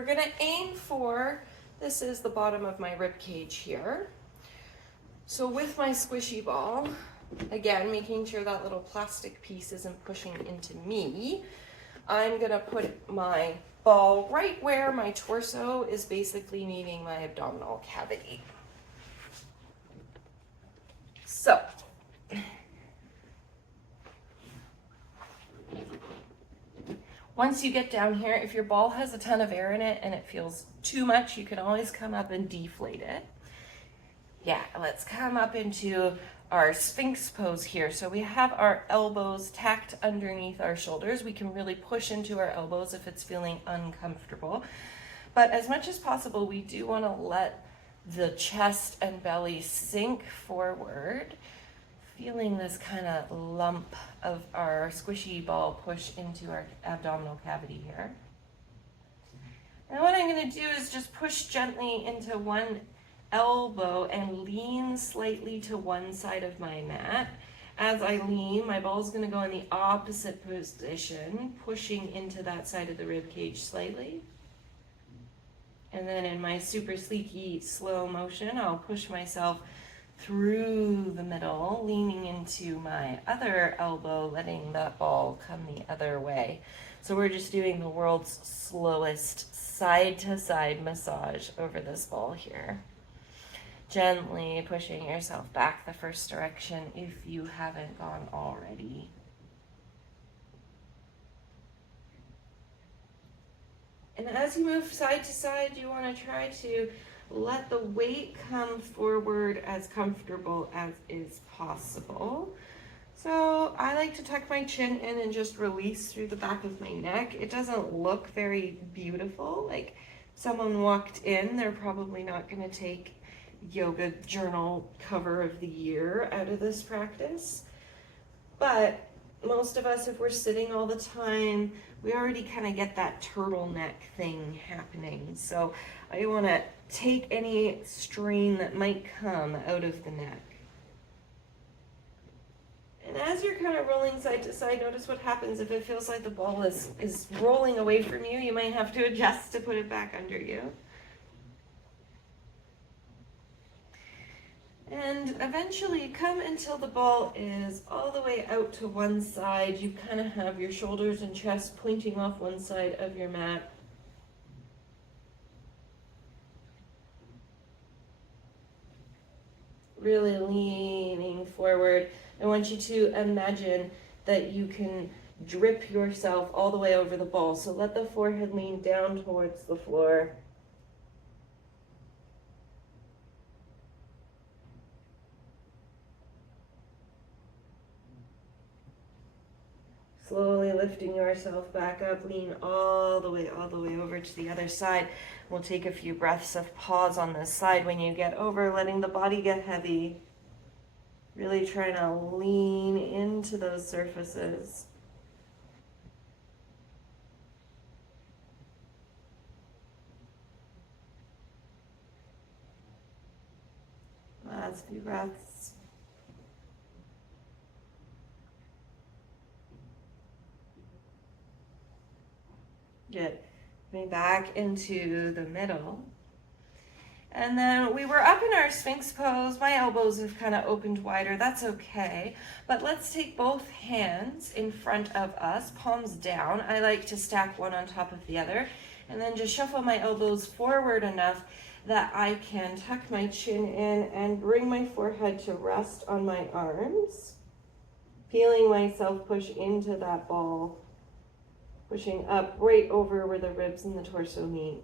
we're gonna aim for, this is the bottom of my rib cage here. So with my squishy ball, again, making sure that little plastic piece isn't pushing into me, I'm gonna put my ball right where my torso is basically meeting my abdominal cavity. So, once you get down here, if your ball has a ton of air in it and it feels too much, you can always come up and deflate it. Yeah, let's come up into our Sphinx pose here. So we have our elbows tacked underneath our shoulders. We can really push into our elbows if it's feeling uncomfortable. But as much as possible, we do want to let the chest and belly sink forward, feeling this kind of lump of our squishy ball push into our abdominal cavity here. And what I'm going to do is just push gently into one elbow and lean slightly to one side of my mat. As I lean, my ball is going to go in the opposite position, pushing into that side of the rib cage slightly. And then in my super sleeky slow motion, I'll push myself through the middle, leaning into my other elbow, letting that ball come the other way. So we're just doing the world's slowest side-to-side massage over this ball here. Gently pushing yourself back the first direction if you haven't gone already. And as you move side to side, you want to try to let the weight come forward as comfortable as is possible. So I like to tuck my chin in and just release through the back of my neck. It doesn't look very beautiful. Like someone walked in, they're probably not going to take yoga journal cover of the year out of this practice. But most of us, if we're sitting all the time, we already kind of get that turtleneck thing happening. So I want to take any strain that might come out of the neck. And as you're kind of rolling side to side, notice what happens if it feels like the ball is rolling away from you. You might have to adjust to put it back under you. And eventually come until the ball is all the way out to one side. You kind of have your shoulders and chest pointing off one side of your mat. Really leaning forward. I want you to imagine that you can drip yourself all the way over the ball. So let the forehead lean down towards the floor. Slowly lifting yourself back up, lean all the way over to the other side. We'll take a few breaths of pause on this side. When you get over, letting the body get heavy. Really trying to lean into those surfaces. Last few breaths. Get me back into the middle. And then we were up in our Sphinx pose. My elbows have kind of opened wider. That's okay. But let's take both hands in front of us, palms down. I like to stack one on top of the other. And then just shuffle my elbows forward enough that I can tuck my chin in and bring my forehead to rest on my arms. Feeling myself push into that ball. Pushing up right over where the ribs and the torso meet.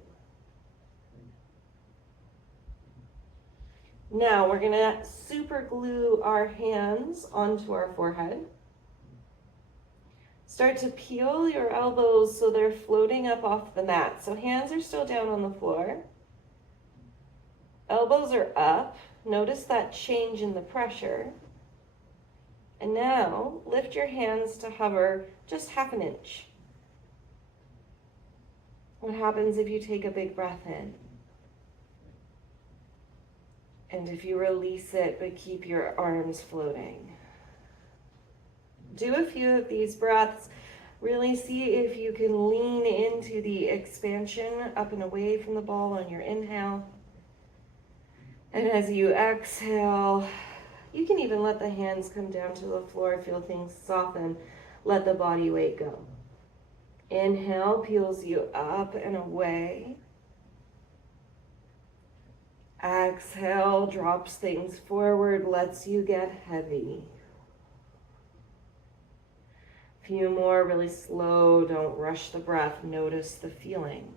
Now we're gonna super glue our hands onto our forehead. Start to peel your elbows so they're floating up off the mat. So hands are still down on the floor. Elbows are up. Notice that change in the pressure. And now lift your hands to hover just half an inch. What happens if you take a big breath in? And if you release it, but keep your arms floating. Do a few of these breaths. Really see if you can lean into the expansion up and away from the ball on your inhale. And as you exhale, you can even let the hands come down to the floor, feel things soften, let the body weight go. Inhale peels you up and away. Exhale drops things forward, lets you get heavy. Few more, really slow, don't rush the breath, notice the feeling.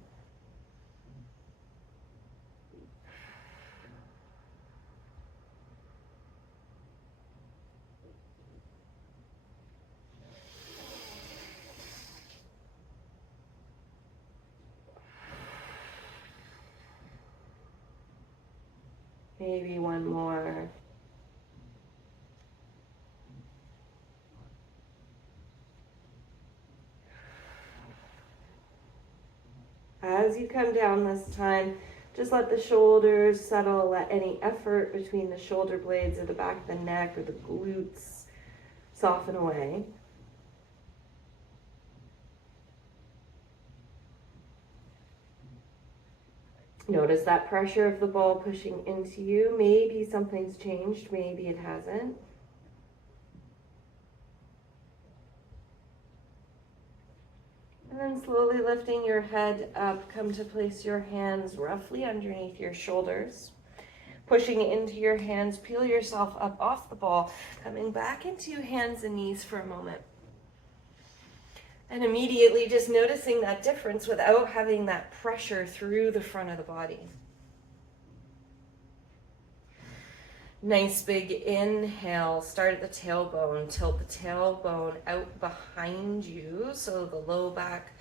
Maybe one more. As you come down this time, just let the shoulders settle, let any effort between the shoulder blades or the back of the neck or the glutes soften away. Notice that pressure of the ball pushing into you. Maybe something's changed, maybe it hasn't. And then slowly lifting your head up, come to place your hands roughly underneath your shoulders. Pushing into your hands, peel yourself up off the ball, coming back into hands and knees for a moment. And immediately just noticing that difference without having that pressure through the front of the body. Nice big inhale, start at the tailbone, tilt the tailbone out behind you so the low back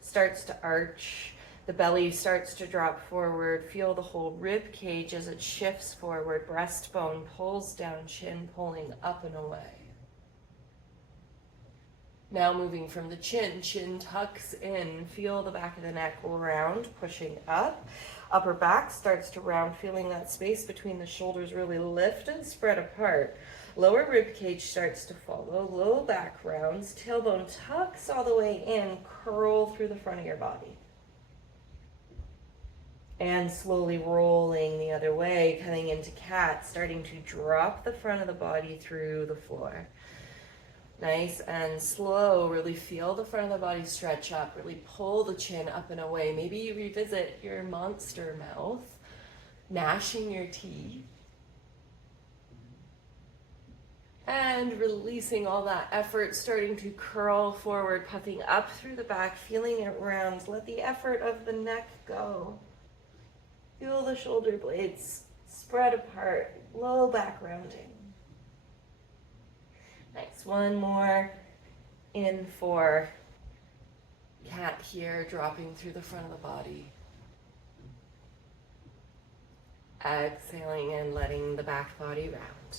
starts to arch, the belly starts to drop forward, feel the whole rib cage as it shifts forward, breastbone pulls down, chin pulling up and away. Now moving from the chin, chin tucks in, feel the back of the neck round, pushing up. Upper back starts to round, feeling that space between the shoulders really lift and spread apart. Lower rib cage starts to follow, low back rounds, tailbone tucks all the way in, curl through the front of your body. And slowly rolling the other way, coming into cat, starting to drop the front of the body through the floor. Nice and slow, really feel the front of the body stretch up, really pull the chin up and away. Maybe you revisit your monster mouth, gnashing your teeth. And releasing all that effort, starting to curl forward, puffing up through the back, feeling it round. Let the effort of the neck go. Feel the shoulder blades spread apart, low back rounding. Nice, one more, in for cat here, dropping through the front of the body. Exhaling and letting the back body round.